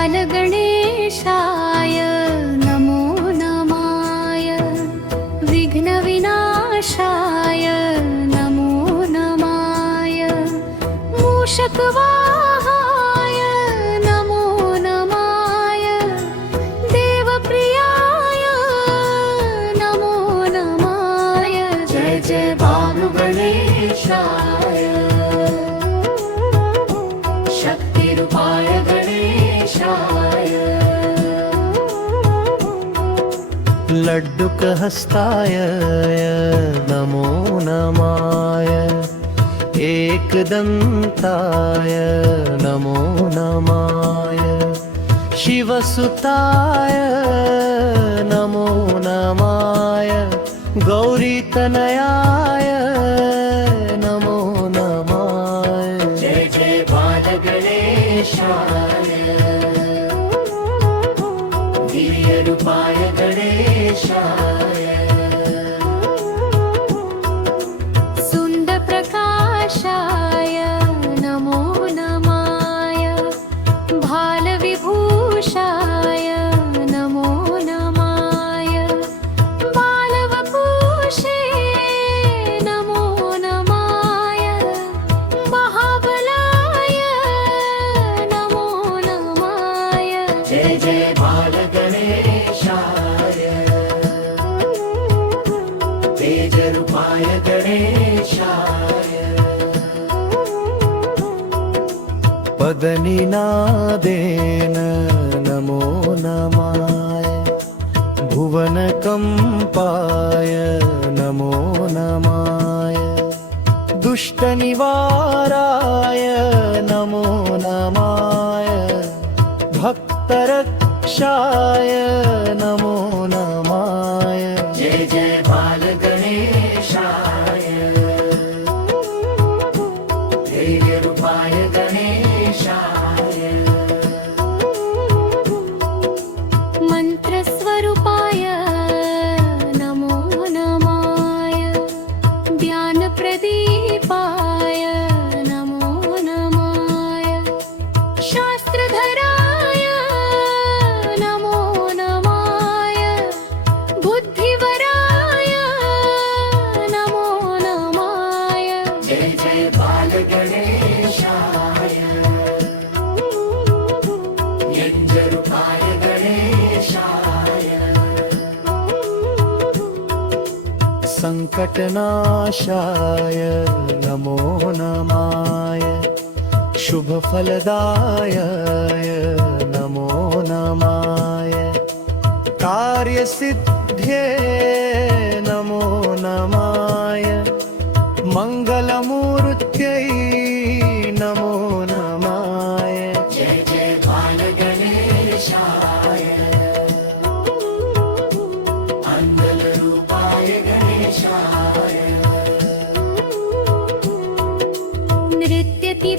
बालगणेशाय नमो नमाय विघ्नविनाशाय नमो नमाय मूषकवाहाय नमो नमाय देवप्रियाय नमो नमाय जय जय बालगणेशाय शक्तिरूपाय गणेशाय लड्डुकहस्ताय नमो नमाय एकदन्ताय नमो नमाय शिवसुताय नमो नमाय गौरीतनयाय नमो नमाय जय जय बालगणेशाय वीर्यरूपाय गणेशाय सुन्दरप्रकाशाय नमो नमाय भालविभूषाय नमो नमाय बालवपुषे नमो नमाय महाबलाय नमो नमाय जय जय बालगणेशाय तेजरूपाय गणेशाय पदनिनादेन नमो नमाय भुवनकम्पाय नमो नमाय दुष्टनिवाराय नमो नमाय भक्तरक्षाय नमो नमाय जय जय बालगणेशाय धैर्यरूपाय गणेशाय मन्त्रस्वरूपाय नमो नमाय ज्ञानप्रदीपाय नमो नमाय शास्त्रधराय नमो नमाय बुद्धिवराय नमो नमाय जय जय बालगणेशाय यज्ञरूपाय गणेशाय सङ्कटनाशाय नमो नमाय शुभफलदाय नमो नमाय कार्यसिद्ध्ये नमो नमाय मङ्गलमूर्त्यै नमो नमाय जय जय बालगणेशाय मङ्गलरूपाय गणेशाय नृत्यति